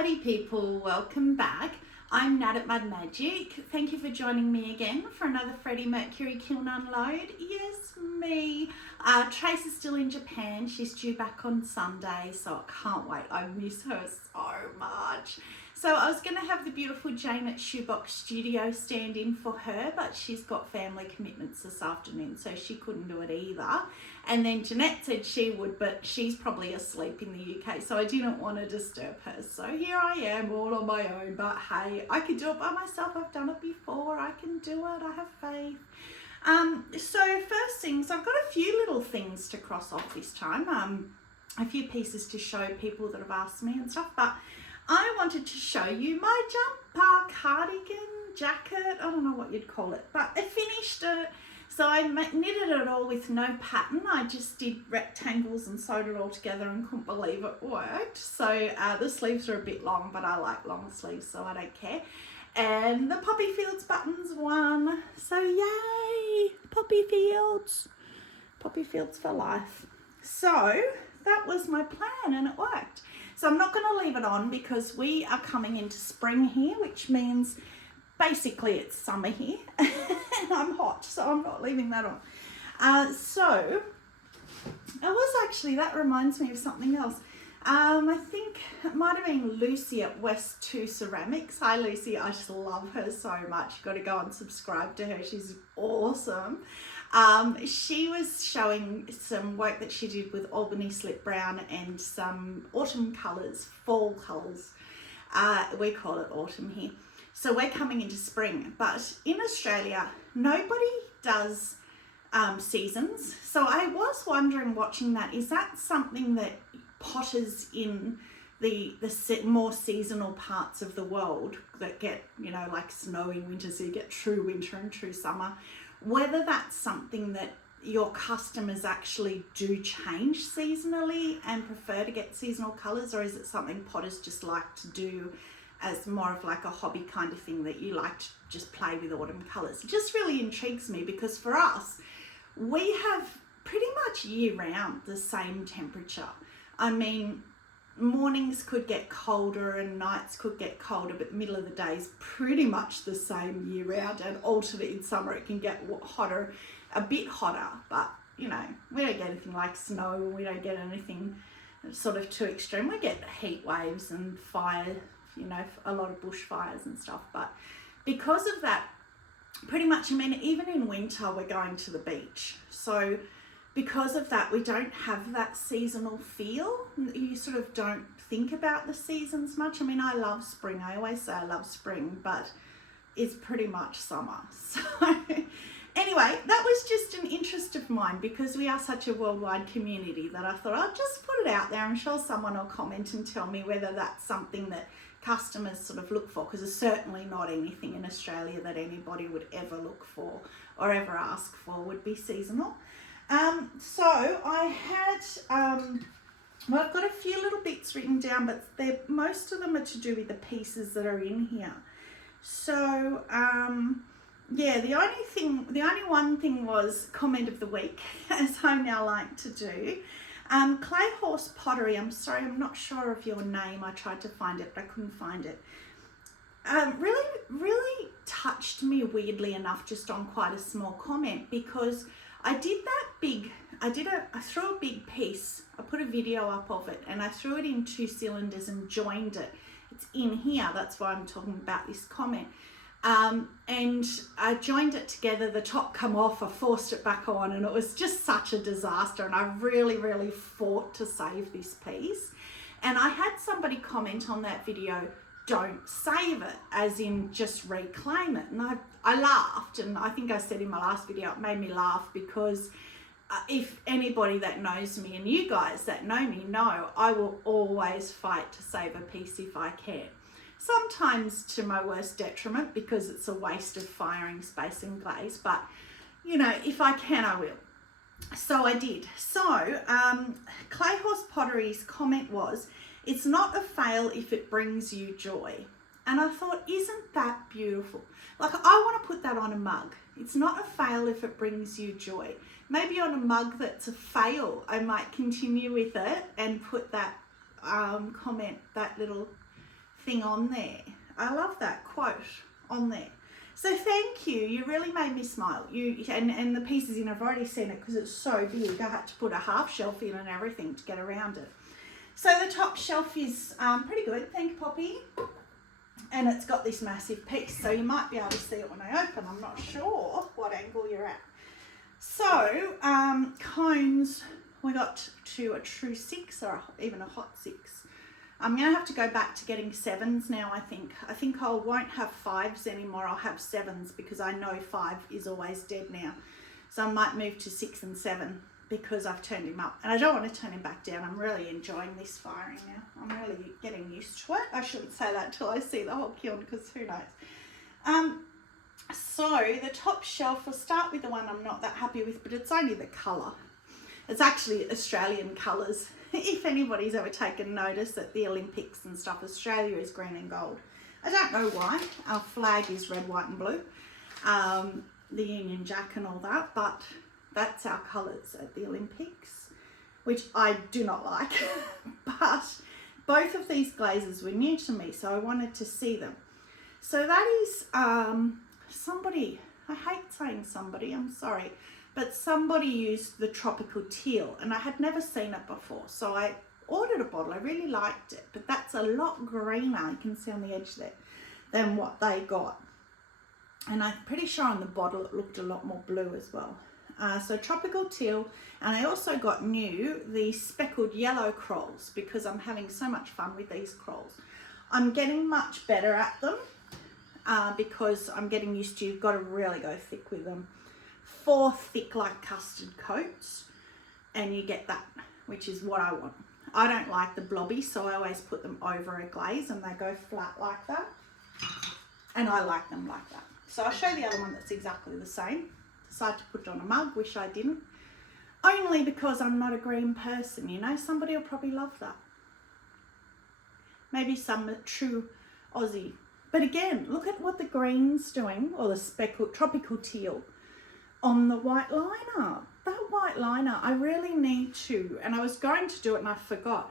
Howdy people, welcome back. I'm Nat at Mud Magic. Thank you for joining me again for another Freddie Mercury Kiln unload. Yes, me. Trace is still in Japan. She's due back on Sunday, so I can't wait. I miss her so much. So I was going to have the beautiful Jane at Shoebox Studio stand in for her, but she's got family commitments this afternoon, so she couldn't do it either. And then Jeanette said she would, but she's probably asleep in the UK, so I didn't want to disturb her. So here I am all on my own, but hey, I can do it by myself. I've done it before. I can do it. I have faith. So first things, I've got a few little things to cross off this time. A few pieces to show people that have asked me and stuff, but I wanted to show you my jumper, cardigan, jacket, I don't know what you'd call it, but I finished it. So I knitted it all with no pattern. I just did rectangles and sewed it all together and couldn't believe it worked. So the sleeves are a bit long, but I like long sleeves, so I don't care. And the Poppy Fields buttons won. So yay, Poppy Fields. Poppy Fields for life. So that was my plan and it worked. So I'm not going to leave it on because we are coming into spring here, which means basically it's summer here and I'm hot, so I'm not leaving that on. So it was actually, that reminds me of something else. I think it might have been Lucy at West 2 Ceramics. Hi Lucy, I just love her so much. You've got to go and subscribe to her. She's awesome. She was showing some work that she did with Albany Slip Brown and some autumn colours, fall colours. We call it autumn here. So we're coming into spring, but in Australia, nobody does seasons. So I was wondering watching that, is that something that potters in the more seasonal parts of the world that get, you know, like snow in winter, so you get true winter and true summer, whether that's something that your customers actually do change seasonally and prefer to get seasonal colours, or is it something potters just like to do as more of like a hobby kind of thing that you like to just play with autumn colours? It just really intrigues me because for us, we have pretty much year round the same temperature. I mean, mornings could get colder and nights could get colder, but the middle of the day is pretty much the same year round, and alternate in summer it can get hotter, a bit hotter, but you know, we don't get anything like snow, we don't get anything sort of too extreme. We get heat waves and fire, you know, a lot of bushfires and stuff, but because of that, pretty much, I mean, even in winter we're going to the beach, so because of that, we don't have that seasonal feel. You sort of don't think about the seasons much. I mean, I love spring. I always say I love spring, but it's pretty much summer. So anyway, that was just an interest of mine because we are such a worldwide community that I thought I'll just put it out there. I'm sure someone will comment and tell me whether that's something that customers sort of look for, because it's certainly not anything in Australia that anybody would ever look for or ever ask for would be seasonal. So I had, well, I've got a few little bits written down, but most of them are to do with the pieces that are in here. So, yeah, the only one thing was comment of the week, as I now like to do. Clay Horse Pottery, I'm sorry, I'm not sure of your name. I tried to find it, but I couldn't find it. Really touched me weirdly enough, just on quite a small comment, because I threw a big piece, I put a video up of it and I threw it in 2 cylinders and joined it. It's in here, that's why I'm talking about this comment. And I joined it together, the top come off, I forced it back on, and it was just such a disaster, and I really fought to save this piece. And I had somebody comment on that video, don't save it, as in just reclaim it. And I laughed, and I think I said in my last video, it made me laugh because if anybody that knows me, and you guys that know me know, I will always fight to save a piece if I can. Sometimes to my worst detriment because it's a waste of firing space and glaze, but you know, if I can, I will. So I did. So Clay Horse Pottery's comment was, it's not a fail if it brings you joy. And I thought, isn't that beautiful? Like, I want to put that on a mug. It's not a fail if it brings you joy. Maybe on a mug that's a fail, I might continue with it and put that comment, that little thing on there. I love that quote on there. So thank you. You really made me smile. And the pieces in, I've already seen it because it's so big. I had to put a half shelf in and everything to get around it. So the top shelf is pretty good. Thank you, Poppy. And it's got this massive piece, so you might be able to see it when I open. I'm not sure what angle you're at. So cones, we got to a true 6 or even a hot 6. I'm going to have to go back to getting 7s now, I think. I think I won't have 5s anymore. I'll have 7s because I know 5 is always dead now. So I might move to 6 and 7 because I've turned him up. And I don't want to turn him back down. I'm really enjoying this firing now. I'm really getting used to it. I shouldn't say that till I see the whole kiln because who knows. So the top shelf, we'll start with the one I'm not that happy with, but it's only the colour. It's actually Australian colours. If anybody's ever taken notice at the Olympics and stuff, Australia is green and gold. I don't know why. Our flag is red, white and blue. The Union Jack and all that, but that's our colours at the Olympics, which I do not like. But both of these glazes were new to me, so I wanted to see them. So that is somebody, I hate saying somebody, I'm sorry, but somebody used the tropical teal and I had never seen it before. So I ordered a bottle, I really liked it, but that's a lot greener, you can see on the edge there, than what they got. And I'm pretty sure on the bottle it looked a lot more blue as well. So tropical teal, and I also got new the speckled yellow crolls because I'm having so much fun with these crolls. I'm getting much better at them because I'm getting used to, you've got to really go thick with them. 4 thick like custard coats and you get that, which is what I want. I don't like the blobby, so I always put them over a glaze and they go flat like that. And I like them like that. So I'll show the other one that's exactly the same. Decided to put it on a mug, wish I didn't. Only because I'm not a green person, you know, somebody will probably love that. Maybe some true Aussie. But again, look at what the green's doing, or the speckled tropical teal on the white liner. That white liner, I really need to, and I was going to do it and I forgot,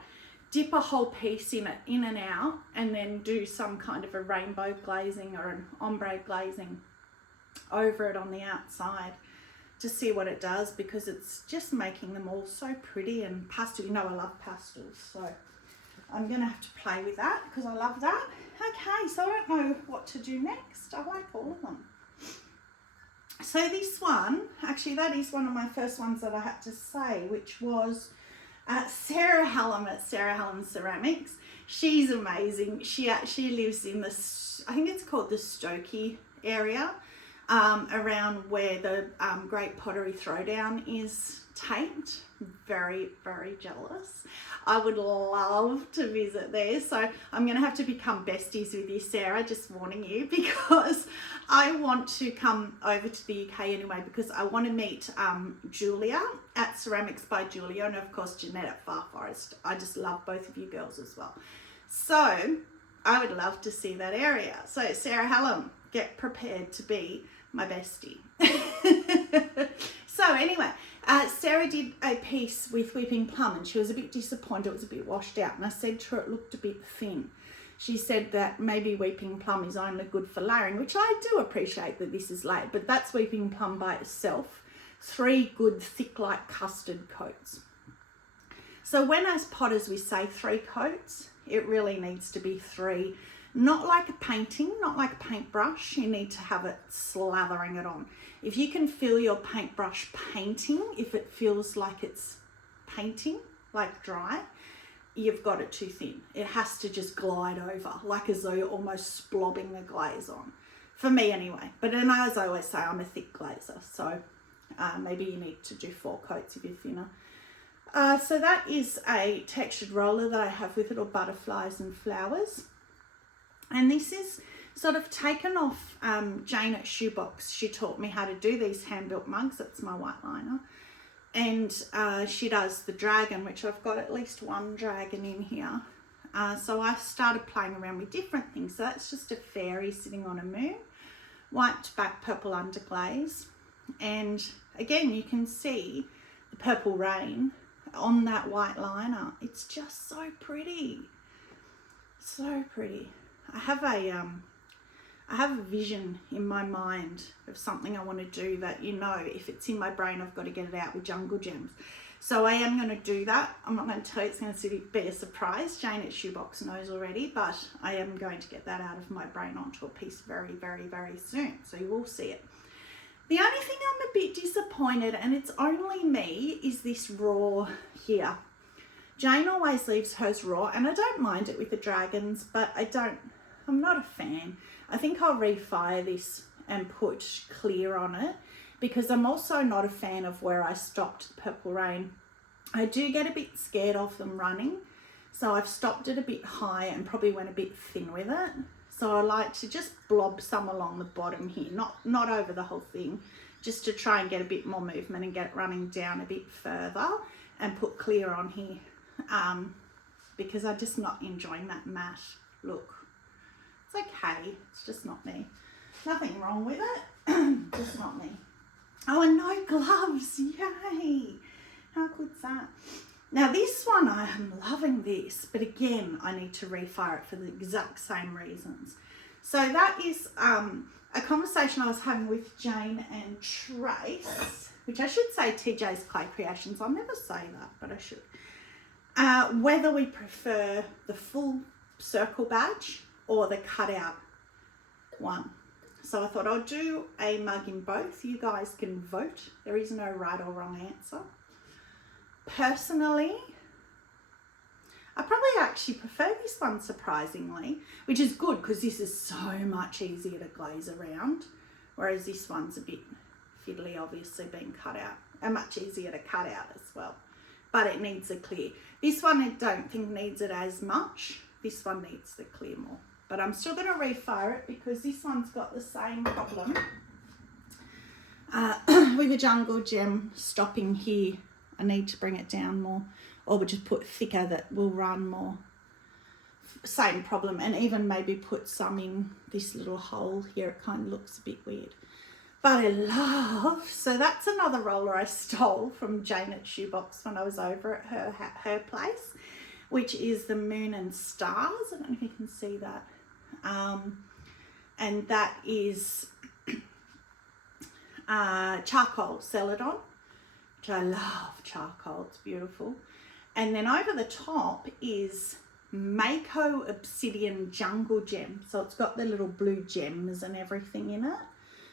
dip a whole piece in it, in and out, and then do some kind of a rainbow glazing or an ombre glazing over it on the outside to see what it does, because it's just making them all so pretty and pastel. You know I love pastels, so I'm going to have to play with that because I love that. Okay, so I don't know what to do next. I like all of them. So this one, actually that is one of my first ones that I had to say, which was Sarah Hallam at Sarah Hallam Ceramics. She's amazing. She lives in this, I think it's called the Stokey area, around where the Great Pottery Throwdown is taped. Very, very jealous. I would love to visit there. So I'm going to have to become besties with you, Sarah, just warning you, because I want to come over to the UK anyway, because I want to meet Julia at Ceramics by Julia, and of course Jeanette at Far Forest. I just love both of you girls as well. So I would love to see that area. So Sarah Hallam, get prepared to be my bestie. So anyway, Sarah did a piece with whipping plum and she was a bit disappointed, it was a bit washed out, and I said to her it looked a bit thin. She said that maybe whipping plum is only good for layering, which I do appreciate that this is layered, but that's whipping plum by itself. 3 good thick like custard coats. So when as potters we say 3 coats, it really needs to be 3. Not like a painting, not like a paintbrush, you need to have it slathering it on. If you can feel your paintbrush painting, if it feels like it's painting, like dry, you've got it too thin. It has to just glide over, like as though you're almost splobbing the glaze on. For me anyway. But then as I always say, I'm a thick glazer, so maybe you need to do 4 coats if you're thinner. So that is a textured roller that I have with little butterflies and flowers. And this is sort of taken off Jane at Shoebox. She taught me how to do these hand-built mugs. That's my white liner. And she does the dragon, which I've got at least 1 dragon in here. So I started playing around with different things. So that's just a fairy sitting on a moon. White back purple underglaze. And again, you can see the purple rain on that white liner. It's just so pretty. So pretty. I have a vision in my mind of something I want to do that, you know, if it's in my brain, I've got to get it out with jungle gems. So I am going to do that. I'm not going to tell you, it's going to be a surprise. Jane at Shoebox knows already, but I am going to get that out of my brain onto a piece very, very, very soon. So you will see it. The only thing I'm a bit disappointed, and it's only me, is this raw here. Jane always leaves hers raw, and I don't mind it with the dragons, but I'm not a fan. I think I'll refire this and put clear on it, because I'm also not a fan of where I stopped the Purple Rain. I do get a bit scared of them running, so I've stopped it a bit high and probably went a bit thin with it. So I like to just blob some along the bottom here, not over the whole thing, just to try and get a bit more movement and get it running down a bit further, and put clear on here, because I'm just not enjoying that matte look. It's okay, it's just not me. Nothing wrong with it, just not me. Oh, and no gloves, yay! How good's that? Now this one, I am loving this, but again, I need to refire it for the exact same reasons. So that is a conversation I was having with Jane and Trace, which I should say TJ's Clay Creations. I'll never say that, but I should. Whether we prefer the full circle badge or the cutout one. So I thought I'll do a mug in both. You guys can vote. There is no right or wrong answer. Personally, I probably actually prefer this one, surprisingly, which is good because this is so much easier to glaze around, whereas this one's a bit fiddly, obviously being cut out, and much easier to cut out as well, but it needs a clear. This one I don't think needs it as much. This one needs the clear more, but I'm still going to refire it because this one's got the same problem with the jungle gem stopping here. I need to bring it down more, or we'll just put thicker that will run more. Same problem, and even maybe put some in this little hole here. It kind of looks a bit weird, but I love, so that's another roller I stole from Jane at Shoebox when I was over at her place, which is the Moon and Stars. I don't know if you can see that. And that is charcoal celadon, which I love charcoal, it's beautiful. And then over the top is Mayco Obsidian Jungle Gem. So it's got the little blue gems and everything in it,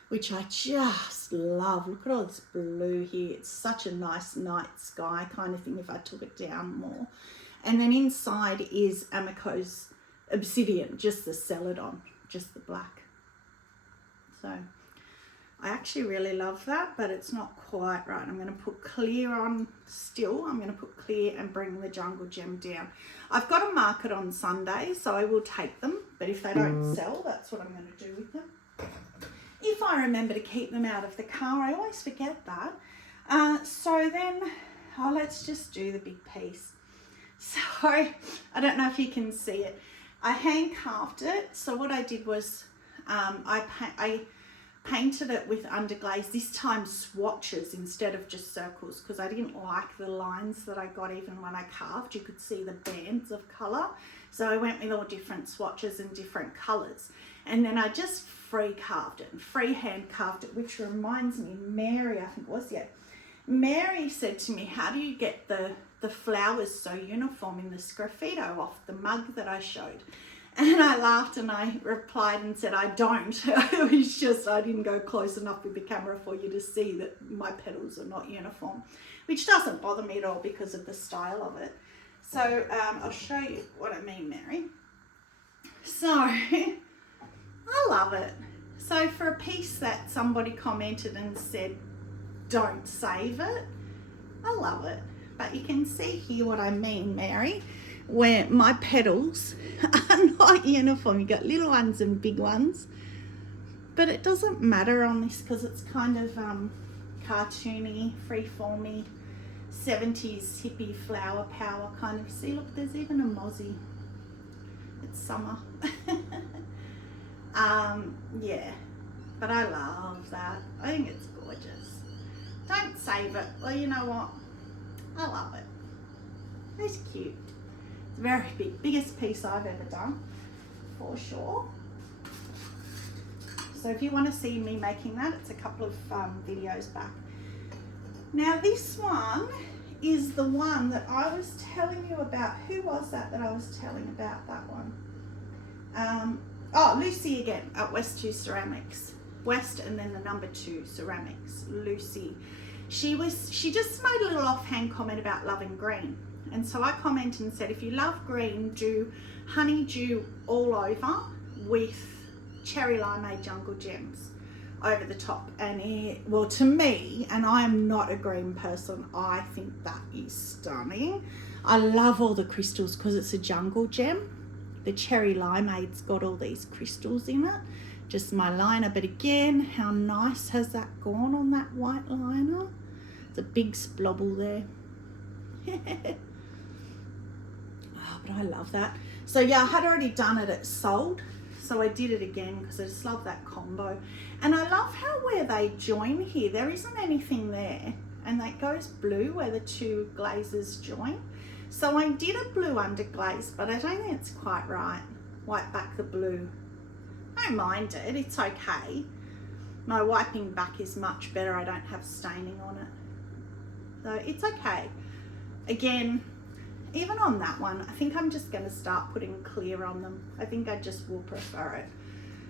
which I just love. Look at all this blue here. It's such a nice night sky kind of thing if I took it down more. And then inside is Amaco's Obsidian, just the celadon, just the black. So I actually really love that, but it's not quite right. I'm going to put clear on still. I'm going to put clear and bring the jungle gem down. I've got a market on Sunday, so I will take them, but if they don't sell, that's what I'm going to do with them. If I remember to keep them out of the car, I always forget that. So then, let's just do the big piece. So, I don't know if you can see it. I hand carved it. So what I did was, I painted it with underglaze, this time swatches instead of just circles, because I didn't like the lines that I got even when I carved. You could see the bands of colour. So I went with all different swatches and different colours. And then I just free carved it and freehand carved it, which reminds me, Mary, I think it was, yeah. Mary said to me, how do you get the flowers so uniform in the sgraffito off the mug that I showed? And I laughed and I replied and said, I don't. It was just, I didn't go close enough with the camera for you to see that my petals are not uniform, which doesn't bother me at all because of the style of it. So I'll show you what I mean, Mary. So I love it. So for a piece that somebody commented and said, don't save it, I love it. But you can see here what I mean, Mary, where my petals are not uniform. You've got little ones and big ones, but it doesn't matter on this because it's kind of cartoony, freeformy, 70s hippie flower power kind of. See, look, there's even a mozzie. It's summer. Yeah, but I love that. I think it's gorgeous. Don't save it. Well, you know what? I love it. It's cute. It's very big. Biggest piece I've ever done. for sure. So if you want to see me making that, it's a couple of videos back. Now this one is the one that I was telling you about. Who was that I was telling about that one? Oh, Lucy again at West 2 Ceramics. West and then the number 2 Ceramics. Lucy. She just made a little offhand comment about loving green. And so I commented and said, if you love green, do honeydew all over with cherry limeade jungle gems over the top. And well, to me, and I am not a green person, I think that is stunning. I love all the crystals because it's a jungle gem. The cherry limeade's got all these crystals in it. Just my liner, but again, how nice has that gone on that white liner? It's a big splobble there. Oh, but I love that. So yeah, I had already done it, it's sold. So I did it again because I just love that combo. And I love how where they join here, there isn't anything there. And that goes blue where the two glazes join. So I did a blue underglaze, but I don't think it's quite right. Wipe back the blue. I don't mind it, it's okay. My wiping back is much better, I don't have staining on it. So it's okay. Again, even on that one, I think I'm just going to start putting clear on them. I think I just will prefer it.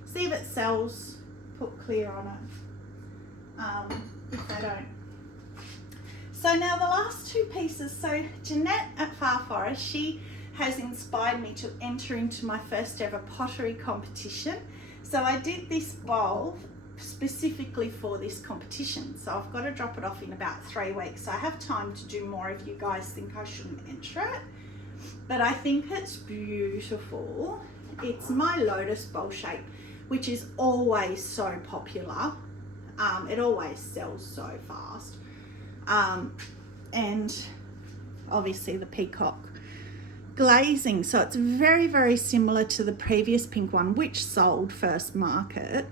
See if it sells, put clear on it. If they don't. So now the last two pieces. So Jeanette at Far Forest, she has inspired me to enter into my first ever pottery competition. So I did this bowl specifically for this competition. So I've got to drop it off in about 3 weeks. So I have time to do more if you guys think I shouldn't enter it. But I think it's beautiful. It's my lotus bowl shape, which is always so popular. It always sells so fast. And obviously the peacock glazing. So it's very, very similar to the previous pink one, which sold first market.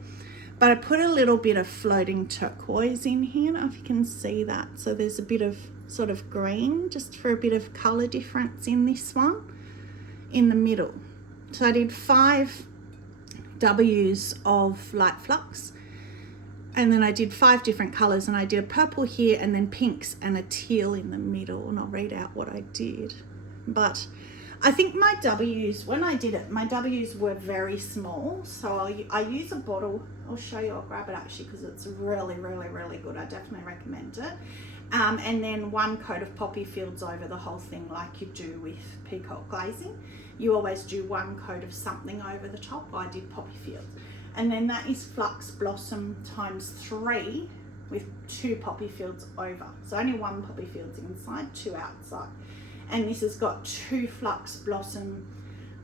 But I put a little bit of floating turquoise in here. I don't know if you can see that. So there's a bit of sort of green, just for a bit of colour difference in this one, in the middle. So I did 5 W's of light flux. And then I did 5 different colours, and I did a purple here and then pinks and a teal in the middle. And I'll read out what I did. But I think my W's, when I did it, my W's were very small. So I use a bottle. I'll show you, I'll grab it actually because it's really, really, really good. I definitely recommend it. And then 1 coat of poppy fields over the whole thing like you do with peacock glazing. You always do 1 coat of something over the top. I did poppy fields. And then that is flux blossom times 3 with 2 poppy fields over. So only 1 poppy fields inside, 2 outside. And this has got 2 flux blossom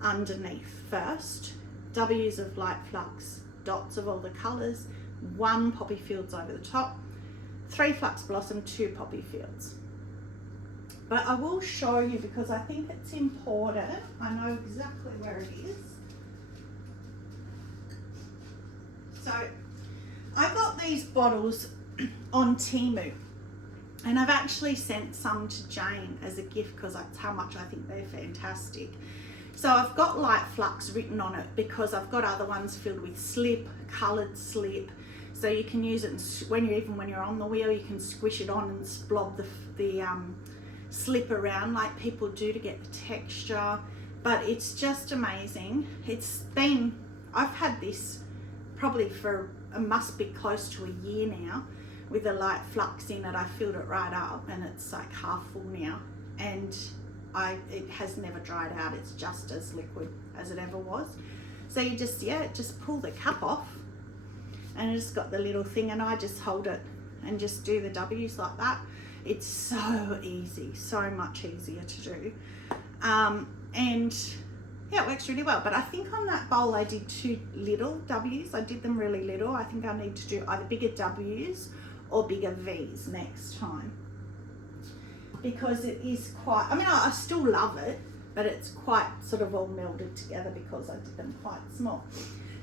underneath first, W's of light flux, dots of all the colours, 1 poppy fields over the top, 3 flux blossom, 2 poppy fields. But I will show you because I think it's important. I know exactly where it is. So I got these bottles on Temu. And I've actually sent some to Jane as a gift because that's how much I think they're fantastic. So I've got light flux written on it because I've got other ones filled with slip, coloured slip. So you can use it when you're on the wheel, you can squish it on and splob the slip around like people do to get the texture. But it's just amazing. I've had this probably for, must be close to a year now. With the light flux in it, I filled it right up and it's like half full now. And it has never dried out. It's just as liquid as it ever was. So you just pull the cap off and it's got the little thing and I just hold it and just do the W's like that. It's so easy, so much easier to do. And yeah, it works really well. But I think on that bowl I did 2 little W's. I did them really little. I think I need to do either bigger W's or bigger V's next time. Because it is quite, I mean, I still love it, but it's quite sort of all melded together because I did them quite small.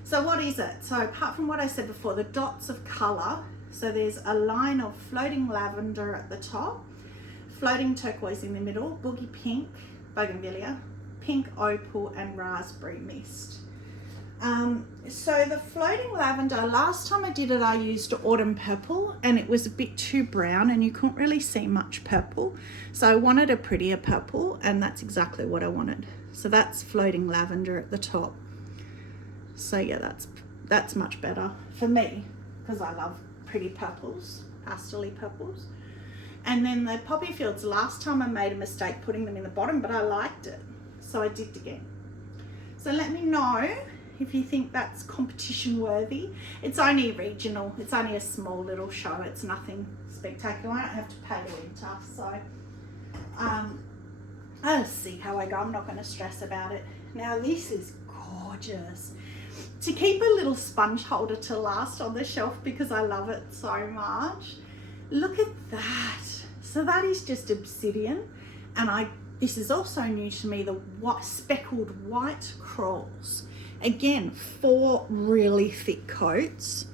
So what is it? So apart from what I said before, the dots of colour, so there's a line of floating lavender at the top, floating turquoise in the middle, boogie pink, bougainvillea, pink opal and raspberry mist. So the floating lavender, last time I did it I used autumn purple and it was a bit too brown and you couldn't really see much purple. So I wanted a prettier purple and that's exactly what I wanted. So that's floating lavender at the top. So yeah, that's much better for me because I love pretty purples, pastel-y purples. And then the poppy fields, last time I made a mistake putting them in the bottom, but I liked it. So I did it again. So let me know if you think that's competition worthy. It's only regional, it's only a small little show, it's nothing spectacular. I don't have to pay to enter, so I'll see how I go. I'm not going to stress about it. Now this is gorgeous. To keep a little sponge holder to last on the shelf because I love it so much. Look at that. So that is just obsidian, and this is also new to me, the speckled white crawls. Again, 4 really thick coats,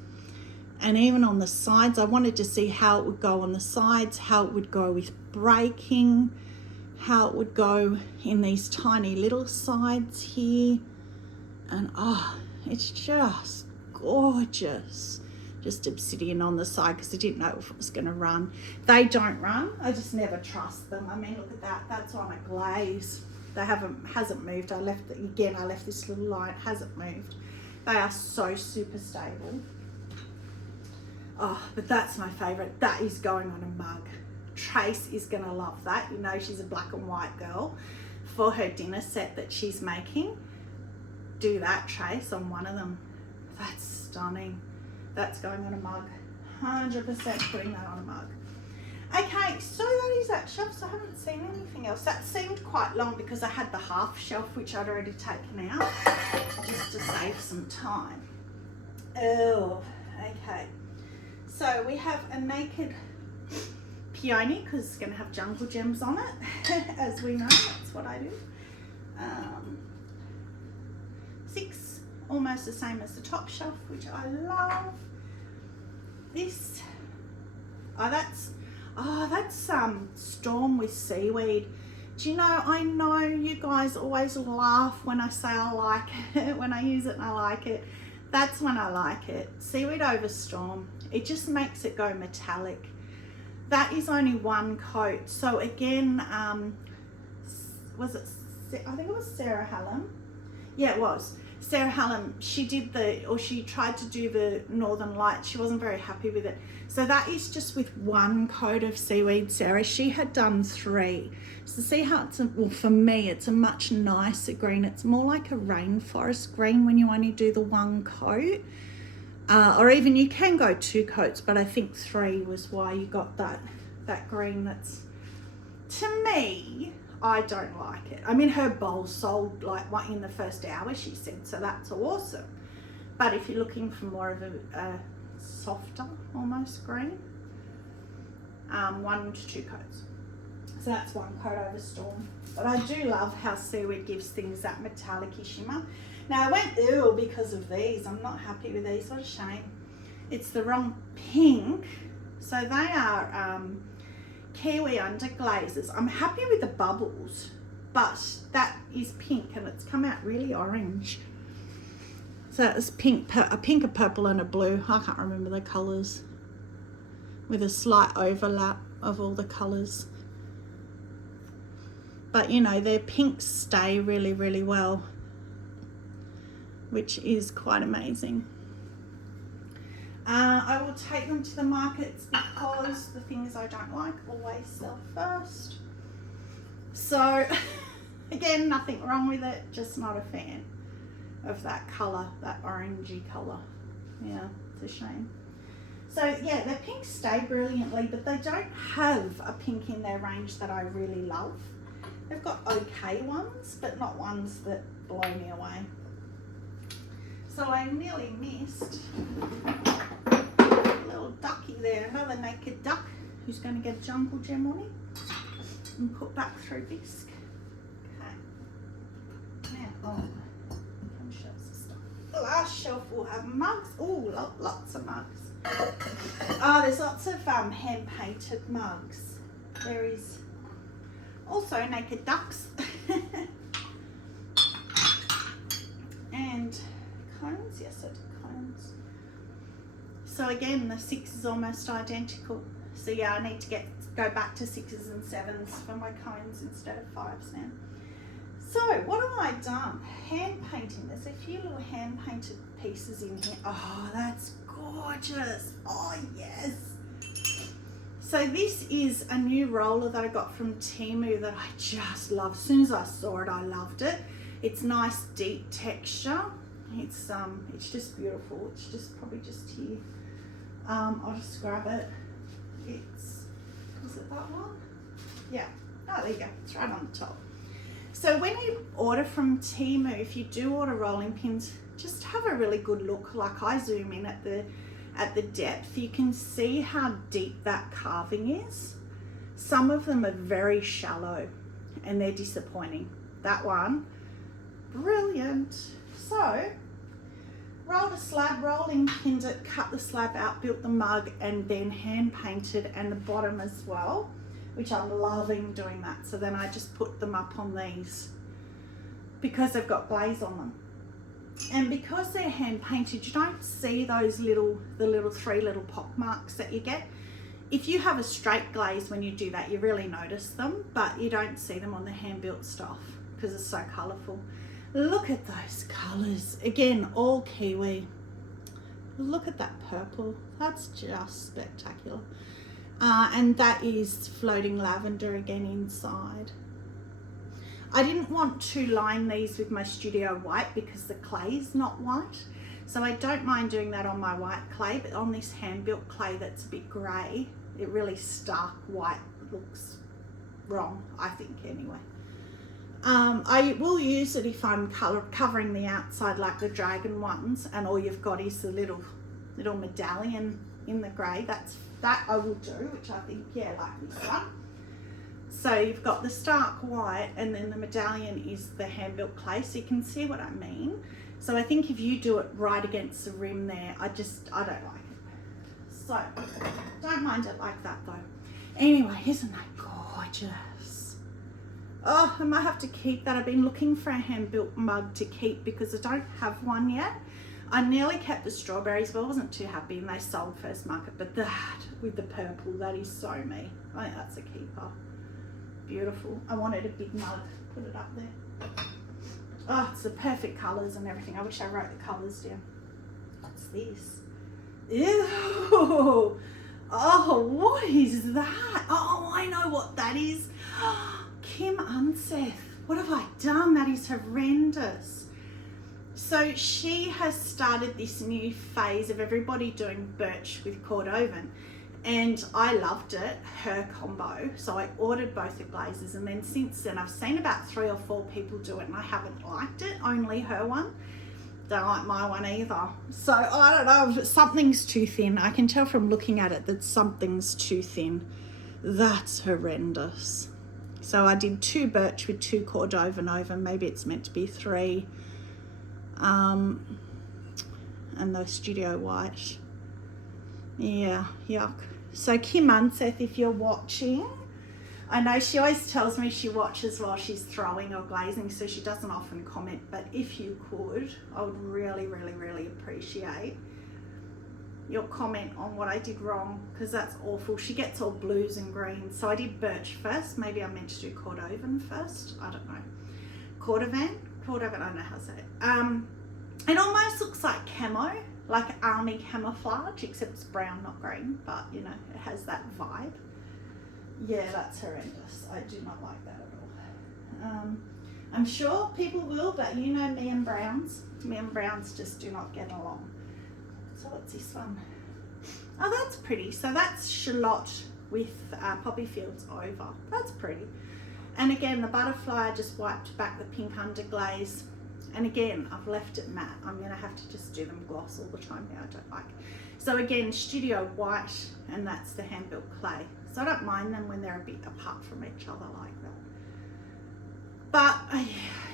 and even on the sides I wanted to see how it would go on the sides, how it would go with breaking, how it would go in these tiny little sides here, and oh, it's just gorgeous. Just obsidian on the side because I didn't know if it was going to run. They don't run, I just never trust them. I mean, look at that, that's on a glaze. They hasn't moved. I left this little line, hasn't moved. They are so super stable. Oh, but that's my favorite. That is going on a mug. Trace is gonna love that. You know, she's a black and white girl. For her dinner set that she's making, do that, Trace, on one of them. That's stunning. That's going on a mug. 100% putting that on a mug. Okay, so that is that shelf. So I haven't seen anything else. That seemed quite long because I had the half shelf which I'd already taken out just to save some time. Oh, okay. So we have a naked peony because it's going to have jungle gems on it. As we know, that's what I do. 6, almost the same as the top shelf, which I love. This, that's storm with seaweed. Do you know, I know you guys always laugh when I say I like it, when I use it and I like it. That's when I like it. Seaweed over storm. It just makes it go metallic. That is only 1 coat. So again, was it, I think it was Sarah Hallam. Yeah, it was. Sarah Hallam, she tried to do the Northern Lights. She wasn't very happy with it. So that is just with 1 coat of seaweed, Sarah. She had done 3. So see how it's, well, for me, it's a much nicer green. It's more like a rainforest green when you only do the 1 coat. Or even you can go 2 coats, but I think 3 was why you got that green. That's, to me, I don't like it. I mean, her bowl sold like what in the first hour, she said, so that's awesome. But if you're looking for more of a softer almost green, 1 to 2 coats. So that's 1 coat over storm. But I do love how seaweed gives things that metallic-y shimmer. Now I went ew because of these. I'm not happy with these, what a shame. It's the wrong pink. So they are Kiwi under glazes. I'm happy with the bubbles, but that is pink and it's come out really orange. So it's pink, a pink, a purple and a blue. I can't remember the colours, with a slight overlap of all the colours. But you know, their pinks stay really, really well, which is quite amazing. I will take them to the markets because the things I don't like always sell first. So again, nothing wrong with it, just not a fan of that colour, that orangey colour. Yeah, it's a shame. So yeah, the pinks stay brilliantly, but they don't have a pink in their range that I really love. They've got okay ones, but not ones that blow me away. So I nearly missed a little ducky there, another naked duck who's going to get a jungle gem on him and put back through bisque. Okay. Now, come shelves of stuff. The last shelf will have mugs. Oh, lots of mugs. Oh, there's lots of hand painted mugs. There is also naked ducks. And cones? Yes, I did cones. So again, the 6 is almost identical. So yeah, I need to go back to 6s and 7s for my cones instead of 5s now. So what have I done? Hand painting. There's a few little hand painted pieces in here. Oh, that's gorgeous. Oh yes. So this is a new roller that I got from Temu that I just love. As soon as I saw it, I loved it. It's nice deep texture. It's just beautiful. It's just probably just here. I'll just grab it. Is it that one? Yeah. Oh, there you go. It's right on the top. So when you order from Temu, if you do order rolling pins, just have a really good look. Like I zoom in at the depth, you can see how deep that carving is. Some of them are very shallow and they're disappointing. That one, brilliant. So rolled a slab, rolling pinned it, cut the slab out, built the mug, and then hand painted, and the bottom as well, which I'm loving doing that. So then I just put them up on these because they've got glaze on them. And because they're hand painted, you don't see those the 3 little pock marks that you get. If you have a straight glaze, when you do that, you really notice them, but you don't see them on the hand built stuff because it's so colourful. Look at those colours. Again, all kiwi. Look at that purple. That's just spectacular. And that is floating lavender again inside. I didn't want to line these with my studio white because the clay is not white. So I don't mind doing that on my white clay, but on this hand-built clay that's a bit grey, it really stark white looks wrong, I think, anyway. I will use it if I'm covering the outside like the dragon ones, and all you've got is the little medallion in the grey. That I will do, which I think, yeah, like this one. So you've got the stark white, and then the medallion is the hand-built clay, so you can see what I mean. So I think if you do it right against the rim there, I don't like it. So don't mind it like that though. Anyway, isn't that gorgeous? Oh, I might have to keep that. I've been looking for a hand-built mug to keep because I don't have one yet. I nearly kept the strawberries, but I wasn't too happy, and they sold first market. But that with the purple, that is so me. I think that's a keeper. Beautiful. I wanted a big mug. Put it up there. Oh, it's the perfect colours and everything. I wish I wrote the colours down. What's this? Ew. Oh, what is that? Oh, I know what that is. Kim Unseth. What have I done? That is horrendous. So she has started this new phase of everybody doing birch with Cordovan, and I loved it, her combo. So I ordered both the glazes, and then since then I've seen about 3 or 4 people do it, and I haven't liked it, only her one. Don't like my one either. So I don't know, something's too thin. I can tell from looking at it that something's too thin. That's horrendous. So I did 2 birch with 2 Cordovan over, maybe it's meant to be 3. And the studio white. Yeah, yuck. So Kim Unseth, if you're watching, I know she always tells me she watches while she's throwing or glazing, so she doesn't often comment, but if you could, I would really, really, really appreciate your comment on what I did wrong, because that's awful. She gets all blues and greens. So I did birch first. Maybe I meant to do Cordovan first. I don't know. Cordovan, I don't know how to say it. It almost looks like camo, like army camouflage, except it's brown, not green, but you know, it has that vibe. Yeah, that's horrendous. I do not like that at all. I'm sure people will, but you know me and browns. Me and browns just do not get along. So what's this one? Oh, that's pretty. So that's shallot with poppy fields over. That's pretty. And again, the butterfly, I just wiped back the pink underglaze. And again, I've left it matte. I'm going to have to just do them gloss all the time now. I don't like. So again, studio white, and that's the hand-built clay. So I don't mind them when they're a bit apart from each other like that. But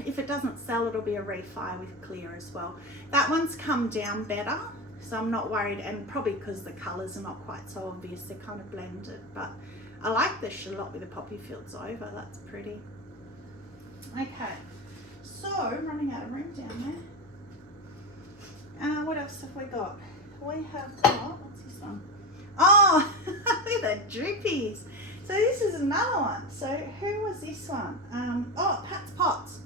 if it doesn't sell, it'll be a refire with clear as well. That one's come down better, so I'm not worried, and probably because the colours are not quite so obvious, they're kind of blended. But I like the shallot with the poppy fields over. That's pretty. Okay. So, running out of room down What else have we got? We have got, what's this one? Oh, look at the drippies. So this is another one. So who was this one? Oh, Pat's Pots.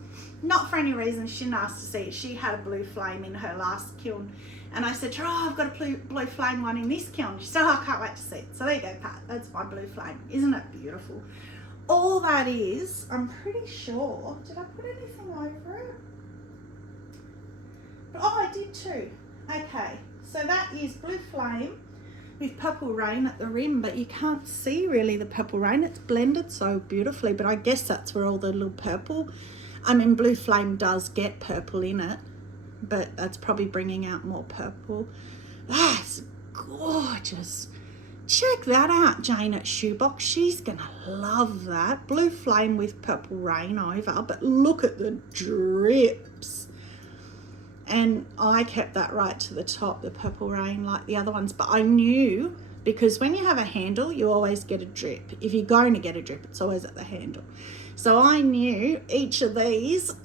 Not for any reason, she didn't ask to see it. She had a blue flame in her last kiln. And I said to her, oh, I've got a blue flame one in this kiln. She said, oh, I can't wait to see it. So there you go, Pat. That's my blue flame. Isn't it beautiful? All that is, I'm pretty sure, did I put anything over it? Oh, I did too. Okay, so that is blue flame with purple rain at the rim, but you can't see really the purple rain. It's blended so beautifully, but I guess that's where all the little purple, I mean, blue flame does get purple in it, but that's probably bringing out more purple. That's gorgeous. Check that out, Jane at Shoebox. She's gonna love that. Blue flame with purple rain over, but look at the drips. And I kept that right to the top, the purple rain, like the other ones. But I knew, because when you have a handle, you always get a drip. If you're going to get a drip, it's always at the handle. So I knew each of these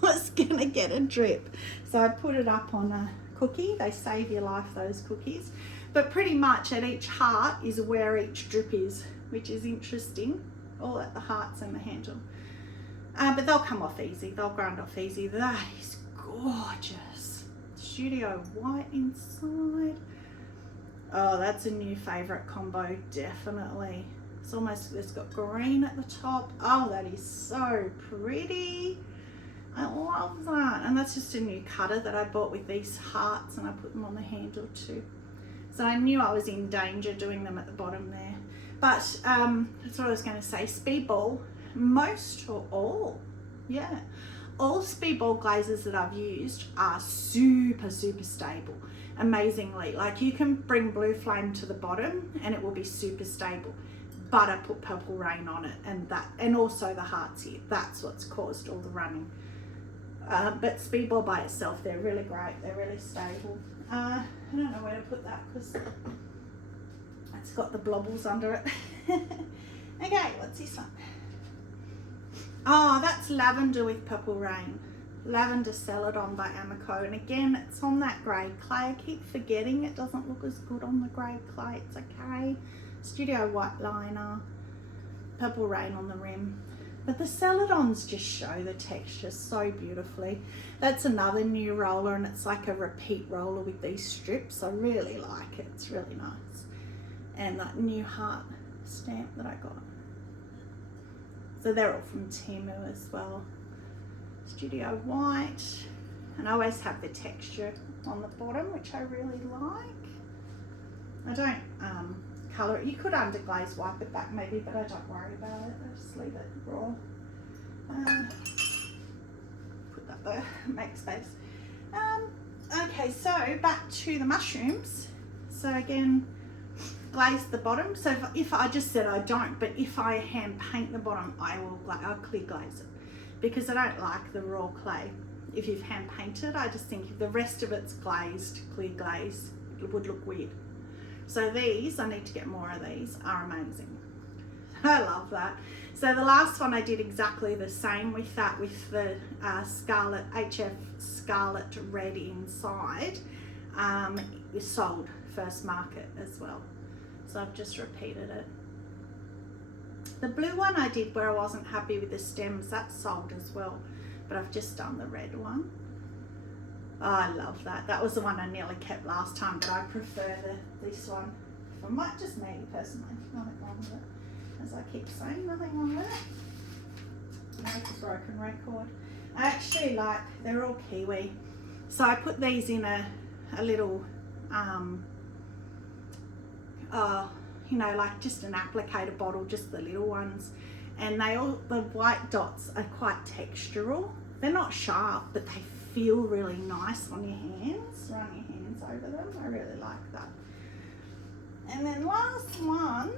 was going to get a drip. So I put it up on a cookie. They save your life, those cookies. But pretty much at each heart is where each drip is, which is interesting. All at the hearts and the handle. But they'll come off easy. They'll grind off easy. That is gorgeous. Studio white inside. Oh, that's a new favourite combo, definitely. It's got green at the top. Oh, that is so pretty. I love that. And that's just a new cutter that I bought with these hearts, and I put them on the handle too. So I knew I was in danger doing them at the bottom there. But that's what I was going to say. Speedball, most or all, yeah. All speedball glazes that I've used are super, super stable, amazingly. Like you can bring blue flame to the bottom and it will be super stable. But I put purple rain on it, and also the hearts here. That's what's caused all the running. But speedball by itself, they're really great. They're really stable. I don't know where to put that because it's got the blobbles under it. Okay, what's this one? Oh, that's lavender with purple rain. Lavender Celadon by Amaco. And again, it's on that grey clay. I keep forgetting it doesn't look as good on the grey clay. It's okay. Studio white liner. Purple rain on the rim. But the Celadons just show the texture so beautifully. That's another new roller, and it's like a repeat roller with these strips. I really like it. It's really nice. And that new heart stamp that I got. So they're all from Temu as well. Studio white. And I always have the texture on the bottom, which I really like. I don't colour it. You could underglaze wipe it back maybe, but I don't worry about it. I just leave it raw. Put that there, make space. Okay, so back to the mushrooms. So again, glaze the bottom. So if I just said I don't, but if I hand paint the bottom, I'll clear glaze it because I don't like the raw clay. If you've hand painted, I just think if the rest of it's glazed, clear glaze, it would look weird. So these, I need to get more of these, are amazing. I love that. So the last one I did exactly the same with that, with the Scarlet, HF Scarlet Red inside. It sold first market as well. So I've just repeated it. The blue one I did where I wasn't happy with the stems, that sold as well. But I've just done the red one. Oh, I love that. That was the one I nearly kept last time, but I prefer this one. Just me personally, nothing wrong with it. As I keep saying, nothing wrong with it. Make a broken record. I actually like, they're all kiwi. So I put these in a little, you know, like just an applicator bottle, just the little ones. And the white dots are quite textural. They're not sharp, but they feel really nice on your hands. Run your hands over them. I really like that. And then last one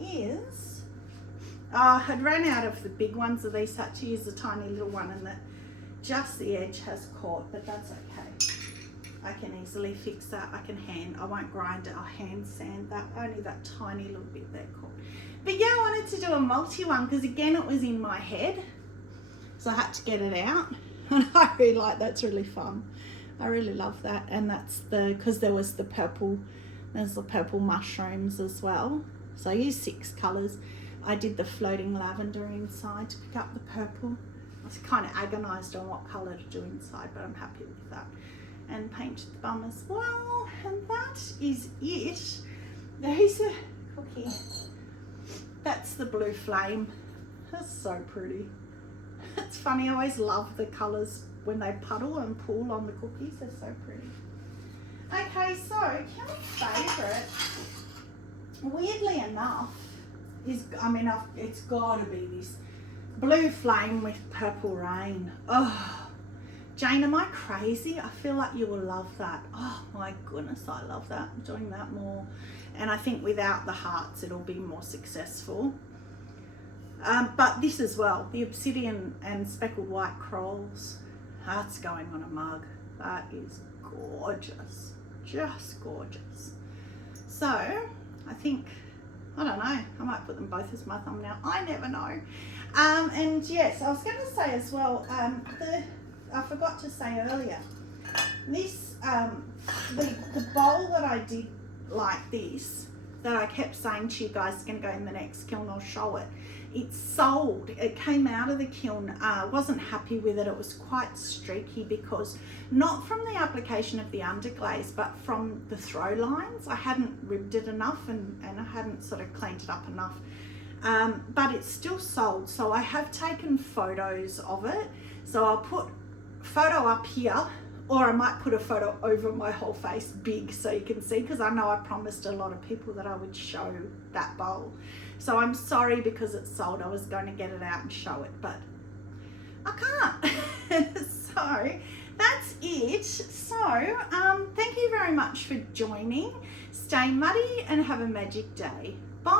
is, I had ran out of the big ones of these, had to use the tiny little one, and just the edge has caught, but that's okay. I can easily fix that. I won't grind it, I'll hand sand that, only that tiny little bit there caught. But yeah, I wanted to do a multi one because again, it was in my head. So I had to get it out. And I really like, that's really fun. I really love that. And that's because there's the purple mushrooms as well. So I used 6 colours. I did the floating lavender inside to pick up the purple. I was kind of agonised on what colour to do inside, but I'm happy with that. And painted the bum as well. And that is it. There's a cookie. That's the blue flame. That's so pretty. It's funny, I always love the colours when they puddle and pool on the cookies. They're so pretty. Okay, so Kiln's favourite, weirdly enough, it's got to be this blue flame with purple rain. Oh, Jane, am I crazy? I feel like you will love that. Oh my goodness, I love that. I'm doing that more. And I think without the hearts, it'll be more successful. But this as well, the obsidian and speckled white corals, that's going on a mug. That is gorgeous, just gorgeous. So I think, I don't know, I might put them both as my thumbnail. I never know. And yes, I was going to say as well, I forgot to say earlier, this, the bowl that I did like this, that I kept saying to you guys is going to go in the next kiln, I'll show it. It's sold. It came out of the kiln. Wasn't happy with it. It was quite streaky because not from the application of the underglaze, but from the throw lines. I hadn't ribbed it enough and I hadn't sort of cleaned it up enough. But it's still sold. So I have taken photos of it. So I'll put a photo up here, or I might put a photo over my whole face big so you can see, because I know I promised a lot of people that I would show that bowl. So I'm sorry because it's sold. I was going to get it out and show it, but I can't. So that's it. So thank you very much for joining. Stay muddy and have a magic day. Bye.